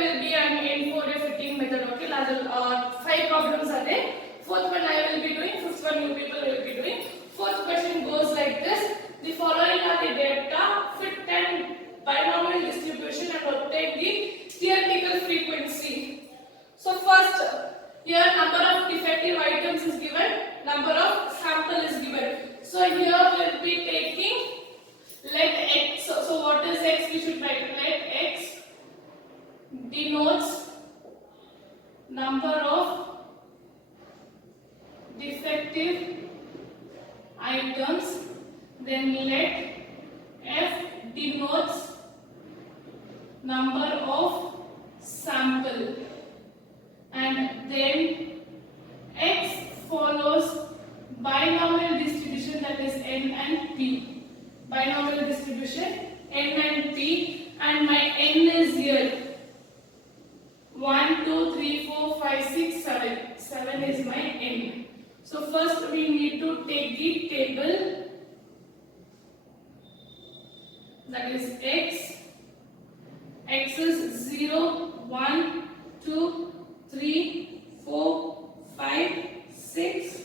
will be an N4A fitting method. Okay, five problems are there. Fourth one I will be doing. Fifth one you people will be doing. Fourth question goes like this: the following are the data, fit and binomial distribution, and obtain the theoretical frequency. So first, here number of defective items is given, number of sample is given. So here we will be taking let x. So what is x? We should write let x denotes number of defective items. Then let f denotes number of sample, and then x follows binomial distribution, that is n and p. Binomial distribution n and p, and my n is here 1, 2, 3, 4, 5, 6, 7. 7 is my n. So first we need to take the table, that is x. X is 0, 1, 2, 3, 4, 5, 6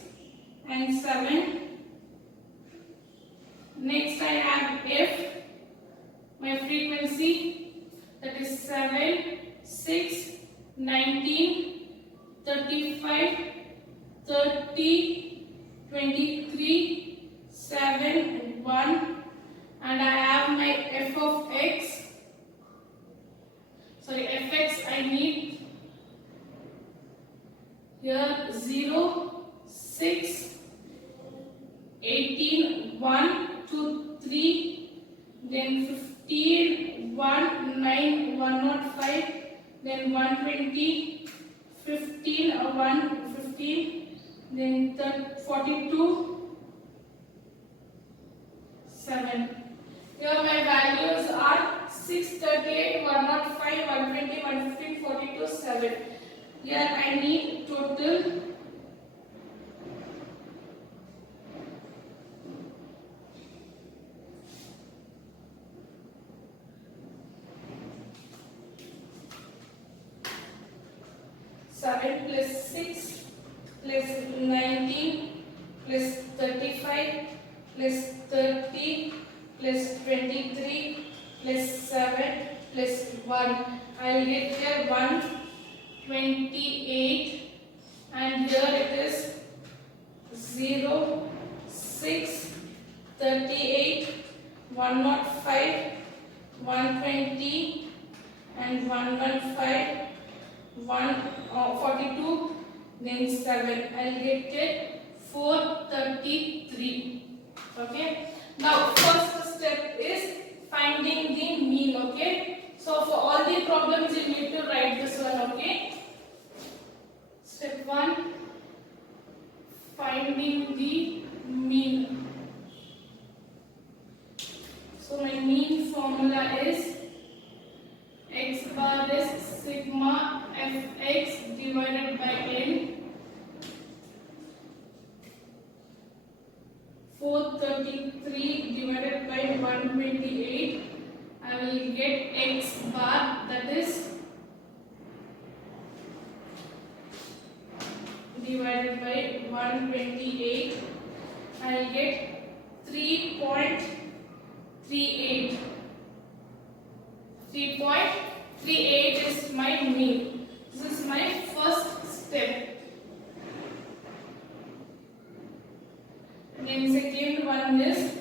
and 7. Next I have f, my frequency, that is 7, 6, 19, 35, 30, 23, 7, 1, and I have my f of x. Sorry, fx I need here 0, 6, 18, 1, 2, 3, then 15, 1, 9, 105, then 120, 15, 1, 15, then 42, 7. Here my values are 6, 38, 105, 120, 115, 42, 7. Here I need total 7 plus 6 plus 19 plus 35 plus 30 plus 23 plus 7 plus 1. I will get here 128, and here it is 0, 6, 38, 105, 120 and 115, 42, then 7. I will get 433. Okay. Now first step is finding the mean. Okay. So for all the problems you need to write this one. Okay. Step 1, finding the mean. So my mean formula is x bar is sigma fx divided by n. 433 divided by 128. I will get x bar, that is divided by 128. I will get 3.38. 3.38 is my mean. This is my first step. Then second one is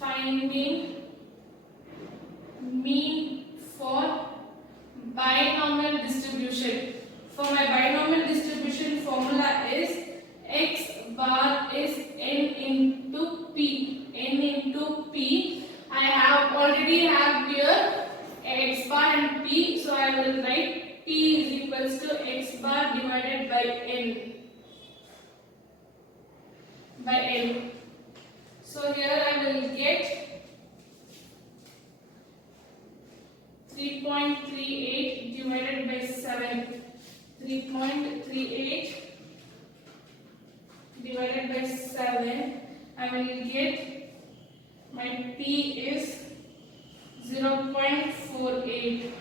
finding mean for binomial distribution. For my binomial distribution formula is x bar is n into p. N into p. I have already have here x bar and p, so I will write p is equals to x bar divided by n. By n. So here I will get 3.38 divided by 7. 3.38 divided by 7. I will get my p is 0.48.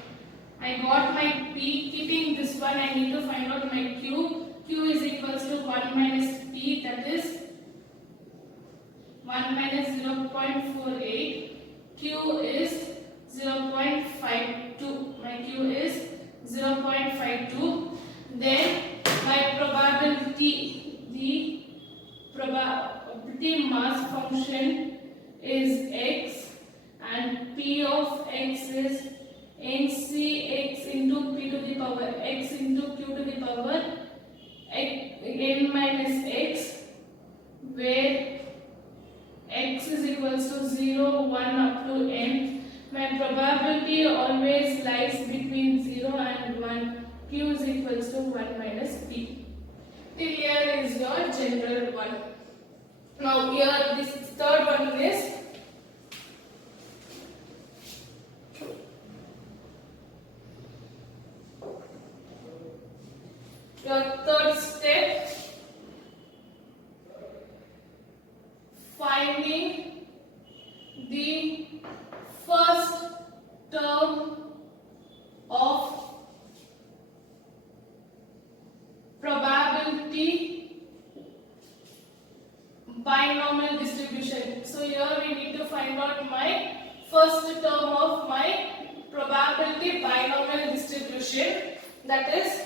I got my P. Keeping this one, I need to find out my Q. Q is equals to 1 minus P, that is 1 minus 0.48. Q is 0.52. My Q is 0.52. Then my probability, the probability mass function is X, and P of X is NCX into P to the power X into Q to the power N minus X, where X is equals to 0, 1 up to N. My probability always lies between 0 and 1. Q is equals to 1 minus P. Till here is your general one. Now here this third one is your third step, finding the first term of probability binomial distribution. So here we need to find out my first term of my probability binomial distribution, that is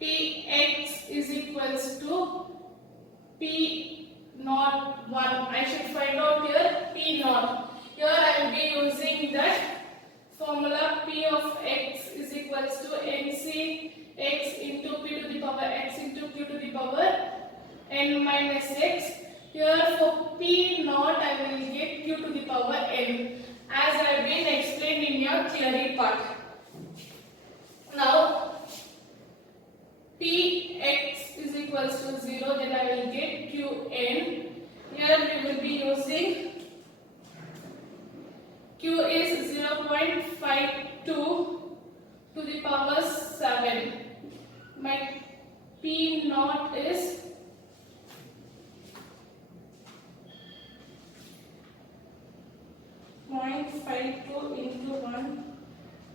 Px is equals to P naught 1. I should find out here P naught. Here I will be using that formula. P of X is equals to NC X into P to the power X into Q to the power N minus X. Here for P naught I will get Q to the power N, as I have been explained in your theory part. Now Px is equals to 0, then I will get Qn. Here we will be using Q is 0.52 to the power 7. My P naught is 0.52 into 1,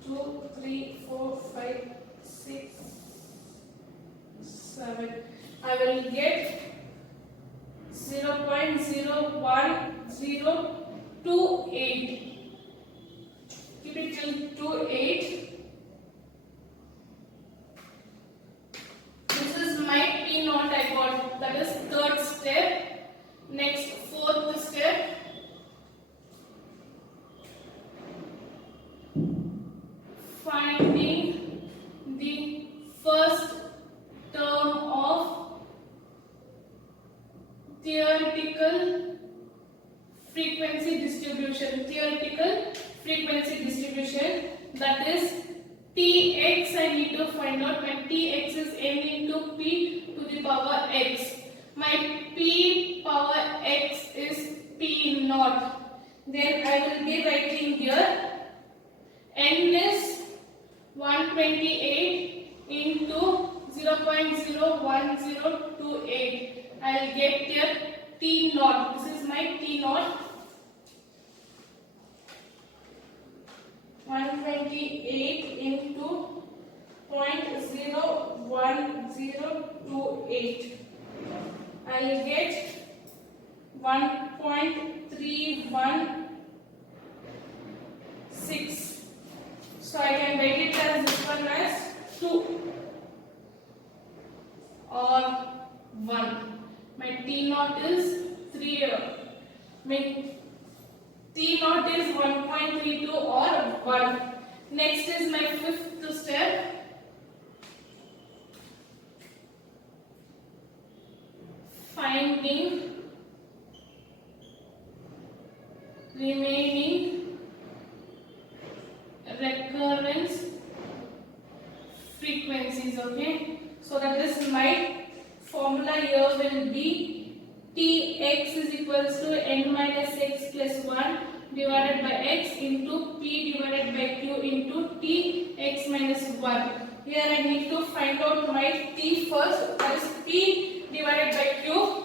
2, 3, 4, 5, 6, 7. I will get 0.01028. Keep it till 28. This is my P naught I got. That is third step. Next, fourth step. Finding the first term of theoretical frequency distribution. Theoretical frequency distribution, that is Tx. I need to find out my Tx is n into P to the power x. My P power x is P naught. Then I will be writing here n is 128 into 0.01028. I will get here T naught. This is my T naught. 128 into 0.01028. I will get 1.316. So I can write it as this one as 2 or 1. My T naught is 3. My T naught is 1.32 or 1. Next is my fifth step. Finding remaining recurrence frequencies. Okay, so that is my formula here will be Tx is equals to n minus x plus 1 divided by x into P divided by Q into Tx minus 1. Here I need to find out my T first, that is P divided by Q.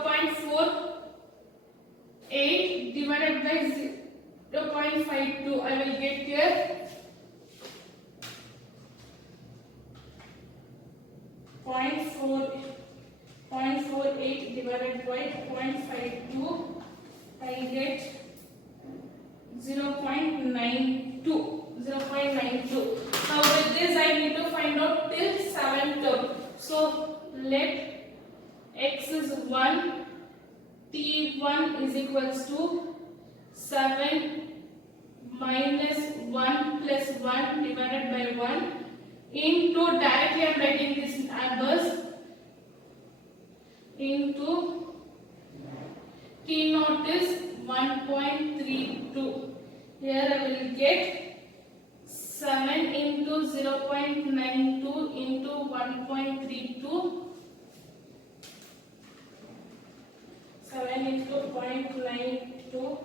0.48 divided by 0.52. I will get here 0.48 divided by 0.52. I get 0.92. Now with this I need to find out till 7th term. So let x is 1, t1 is equals to 7 minus 1 plus 1 divided by 1 into, directly I am writing this numbers, into t naught is 1.32. Here I will get 7 into 0.92 into 1.32. 7 into 0.92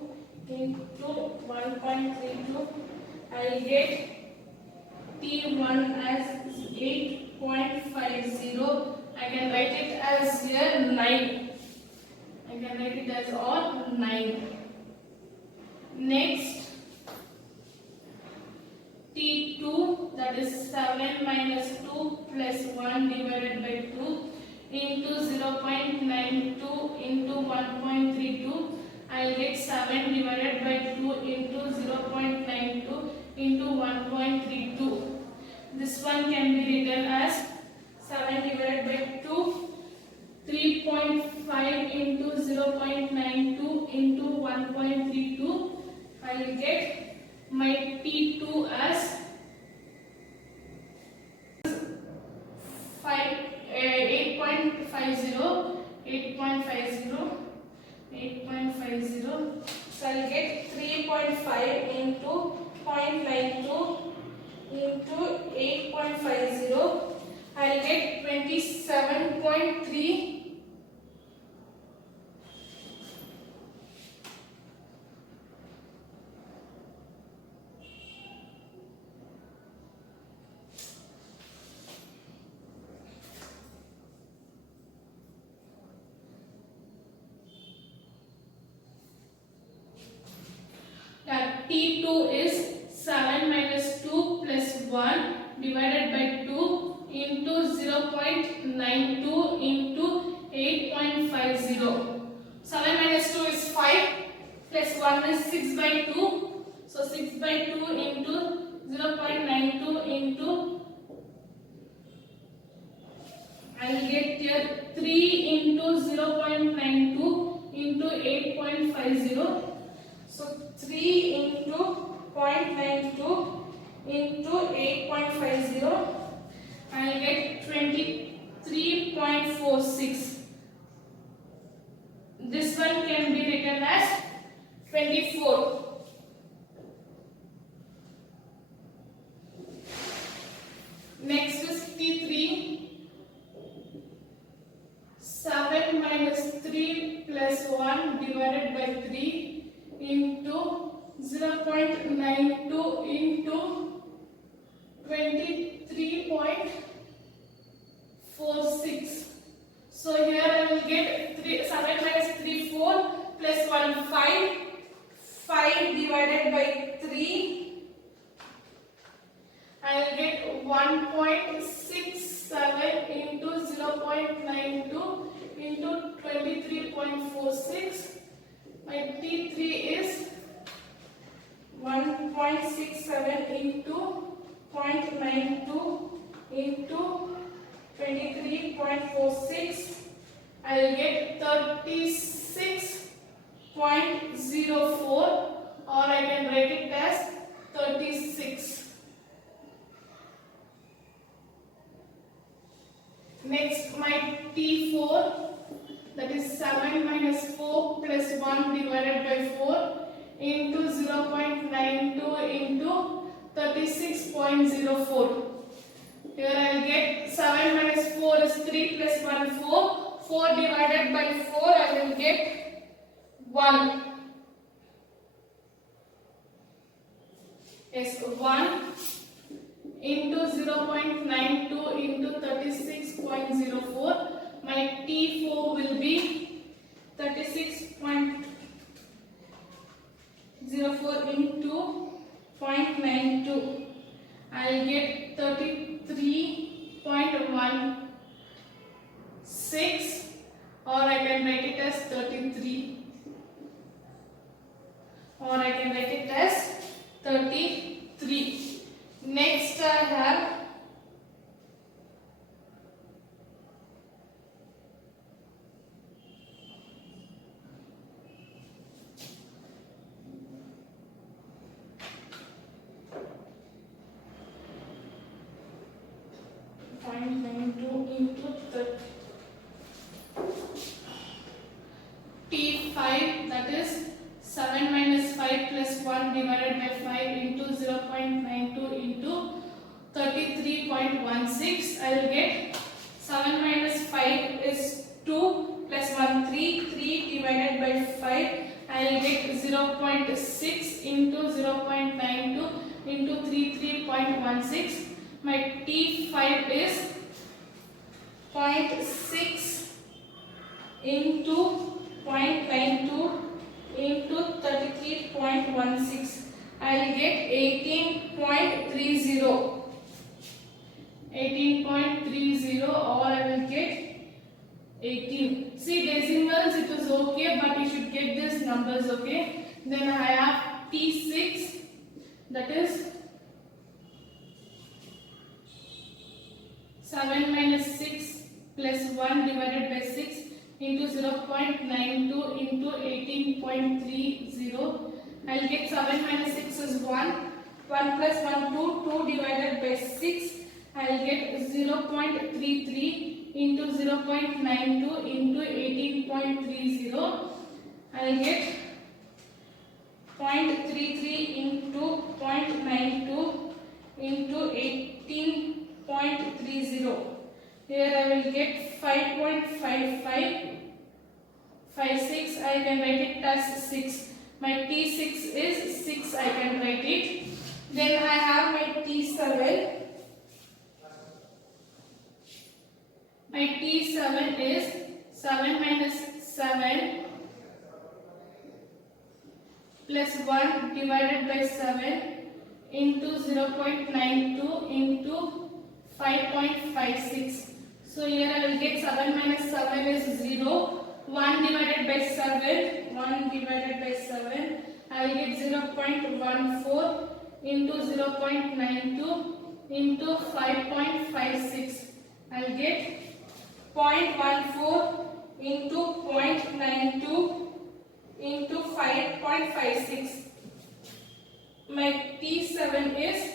into 1.32. I will get T1 as 8.50. I can write it as here 9. I can write it as all 9. Next, T2, that is 7 minus 2 plus 1 divided by 2 into 0.92 into 1.32. I will get 7 divided by 2 into 0.92 into 1.32. This one can be written as 7 divided by 2, 3.5 into 0.92 into 1.32. I will get my T2 as 8.50. So I will get 3.5 into 0.92 into 8.50. I will get 27.3. T2 is 7 minus 2 plus 1 divided by 2 into 0.92 into 8.50. 7 minus 2 is 5 plus 1 is 6 by 2. So 6 by 2 into 0.92 into, I will get here 3 into 0.92 into 8.50. So 3 into 0.92 into 8.50, I will get 23.46. This one can be written as 24. Next is T3. 7 minus 3 plus 1 divided by 3 into 0.92 into 23.46. So here I will get 7 minus 3 4 plus 1 5. 5 divided by 3. I will get 1.67 into 0.92 into 23.46. My T3 is 1.67 into 0.92 into 23.46. I will get 36.04, or I can write it as 36. Next, my T4, that is 7 minus 4 plus 1 divided by 4 into 0.92 into 36.04. Here I will get 7 minus 4 is 3 plus 1 4. 4 divided by 4 I will get 1. Yes, 1 into 0.92 into 36.04. My T4 will be 36.04 into 0.92. I'll get 33.16, or I can write it as 33, or I can write it as 33. Next I have T5, that is 7 minus 5 plus 1 divided by 5 into 0.92 into 33.16. I will get 7 minus 5 is 2 plus 1 3 divided by 5. I will get 0.6 into 0.92 into 33.16. My T5 is 0.6 into 0.92 into 33.16. I will get 18.30. 18.30, or I will get 18. See, decimals it was okay, but you should get these numbers, okay? Then I have T6, that is 7 minus 6 plus 1 divided by 6 into 0.92 into 18.30. I will get 7 minus 6 is 1. 1 plus 1 2 divided by 6. I will get 0.33 into 0.92 into 18.30. I will get 0.33 into 0.92 into 18.30. Here I will get 5.5556. I can write it as 6. My T6 is 6. I can write it. Then I have my T7. My T7 is 7 minus 7 plus 1 divided by 7 into 0.92 into 5.56. So here I will get 7 minus 7 is 0. 1 divided by 7. 1 divided by 7. I will get 0.14 into 0.92 into 5.56. I will get 0.14 into 0.92 into 5.56. My T7 is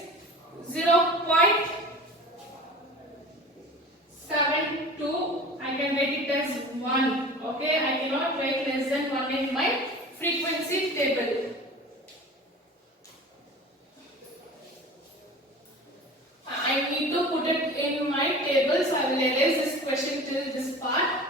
0.72. I can write it as 1. Okay, I cannot write less than 1 in my frequency table. I need to put it in my table, so I will erase this question till this part.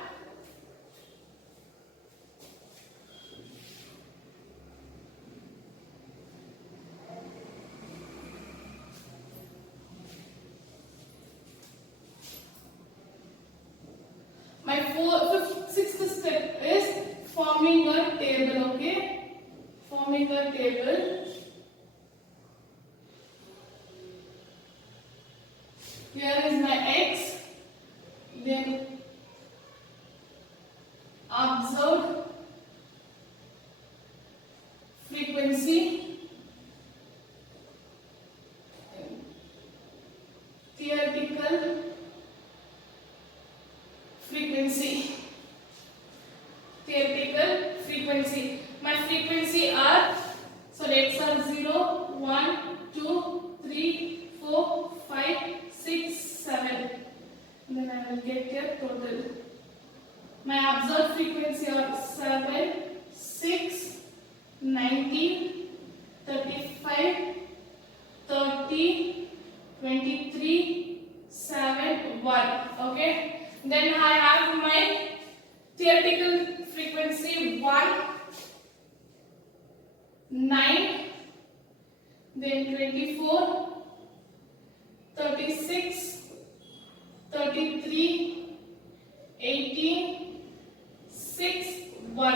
My sixth step is forming a table, okay? Forming a table. Here is my X, then observed frequency, theoretical frequency, My frequency are, so let's are 0, 1, 2, 3, 4, 5, 6, 7. Then I will get your total. My observed frequency are 7, 6, 19, 35, 30, 23, 7, 1. Okay. Then I have my theoretical frequency 1, 9, then 24, 36, 33, 18, 6, 1.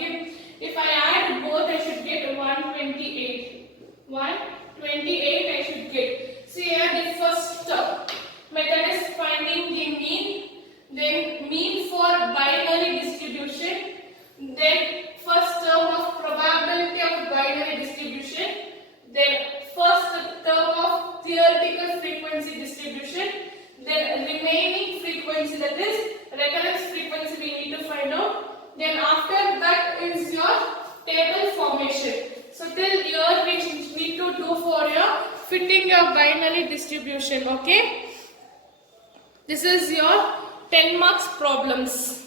Okay, if I add both, I should get 128. 128 I should get. See here, the first method is finding the mean, then mean for binary distribution, then first term of probability of binary distribution, then first term of theoretical frequency distribution, then remaining frequency, that is recurrence frequency, we need to find out. Then after that is your table formation. So till here we need to do for your fitting your binary distribution. Okay, this is your 10 marks problems.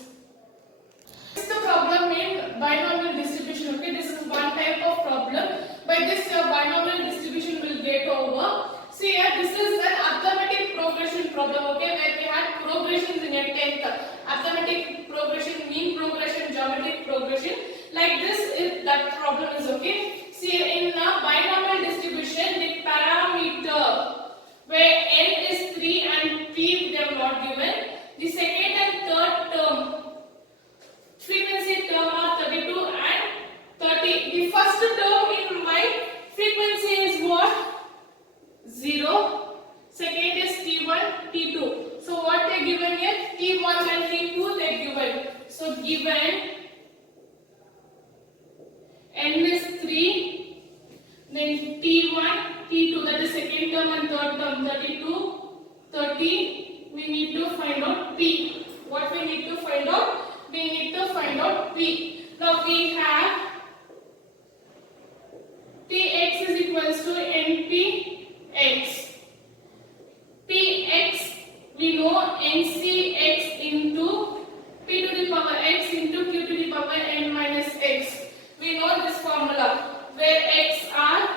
This is the problem named binomial distribution. Okay, this is one type of problem. By this your binomial distribution will get over. See here, this is an arithmetic progression problem. Okay, where we had progressions in your 10th. Arithmetic progression, mean progression, geometric progression. Like this, if that problem is okay. See, in a binomial distribution, the parameter where n is 3 and p they are not given. The second and third term, frequency term are 32 and 30. The first term in my frequency is what? 0. Second is T1, T2. So what they given here? T1 and T2 they given. So given n is 3, then T1, T2, that is second term and third term, 32, 30. We need to find out P. What we need to find out? We need to find out P. Now we have Tx is equals to npx. Px, we know ncx into p to the power x into q to the power n minus x. We know this formula where x are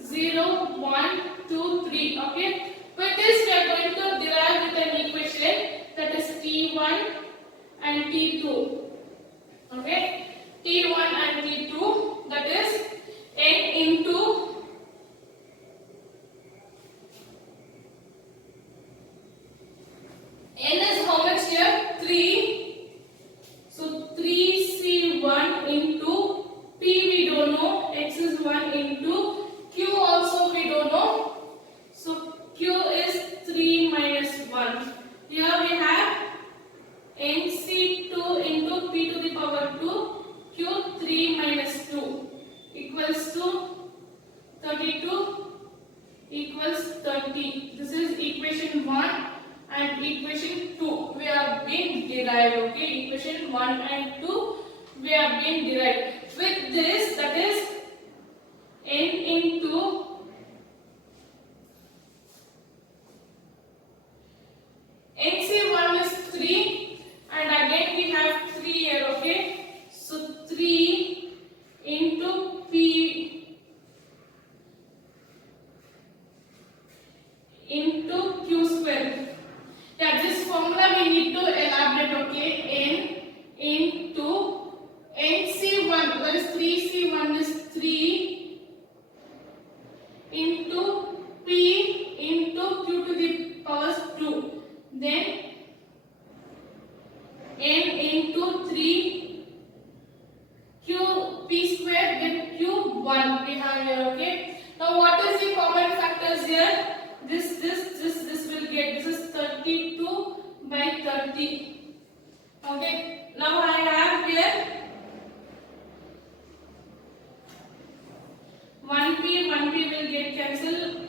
0, 1, 2, 3. Okay. With this we are going to derive with an equation, that is T1 and T2. Okay. T1 and T2, that is n into n is how much here? 3. So 3c1 into p we don't know, x is 1 into q also we don't know. So q is 3 minus 1. Here we have nc2 into p to the power 2, q 3 minus 2 equals to 32 equals 30. This is equation 1 and equation 2 we have been derived. Okay, equation 1 and 2 we have been derived. With this, that is n into nc1 is 3 and again we have 3 here. Okay, so 3 into p into q square. Yeah, this formula we need to elaborate. Okay, n into nc1, that is 3c1 is 3 into p into q to the power 2, then n into 3 q p square, then q 1 we have here. Okay, now what is the common factors here? This will get, this is 32 by 30. Okay, now I have here 1p will get cancelled,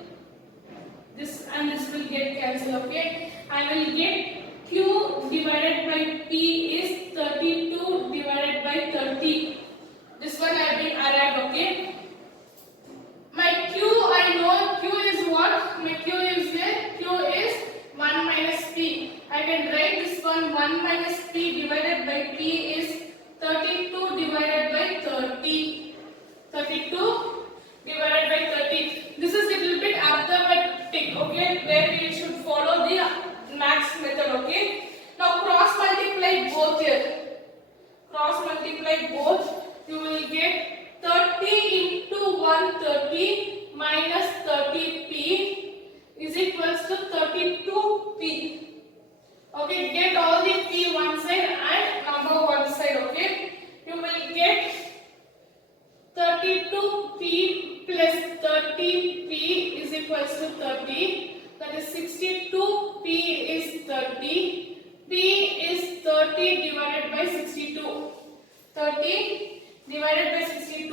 this and this will get cancelled. Okay, I will get q divided by p is 32 divided by 30. This one I have been arrived. Okay, my q I know q is what? My q is here, q is 1 minus p. I can write this one 1 minus p divided by p is 32 divided by 30. 32 divided by 30. This is a little bit arithmetic, okay, where we should follow the max method. equals to 30. That is 62. P is 30. P is 30 divided by 62. 30 divided by 62.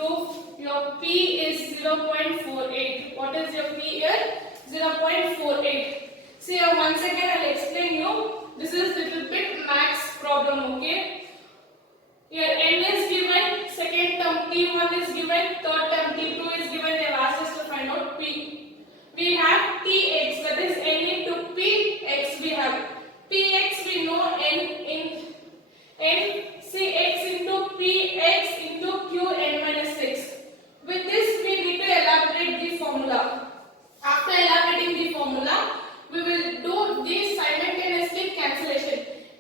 Your P is 0.48. What is your P here? 0.48. See, once again I'll explain you. This is little bit max problem, okay? Here n is given, second term T1 is given, third term T2 is given. They have asked us to find out P. We have Tx, that is n into Px. We have Px, we know n in n, Cx into Px into Qn minus 6. With this we need to elaborate the formula. After elaborating the formula, we will do the simultaneously cancellation.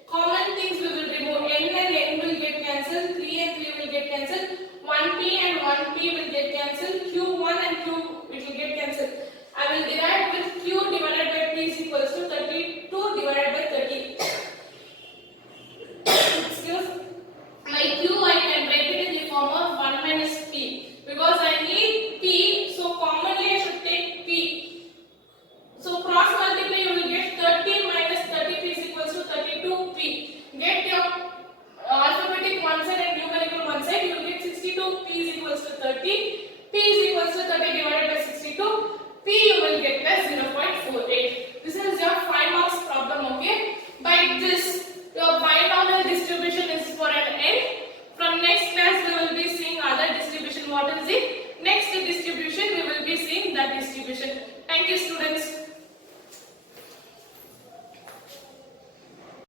Common things we will remove. N and n will get cancelled. 3 and 3 will get cancelled. 1p and 1p will get cancelled. Q1 and q it will get cancelled. I will derive with q divided by p is equals to 32 divided by 30. Excuse. My q I can write it in the form of 1 minus p because I need p. So commonly I should take p. So cross multiply, you will get 30 minus 30p is equals to 32p. Get your alphabetic one side and numerical one side. You will get 62p is equals to 30. P is equals to 30 divided by 62. P you will get as 0.48. This is your 5 marks problem, okay? By this, your binomial distribution is for an n. From next class, we will be seeing other distribution. What is it? Next distribution, we will be seeing that distribution. Thank you, students.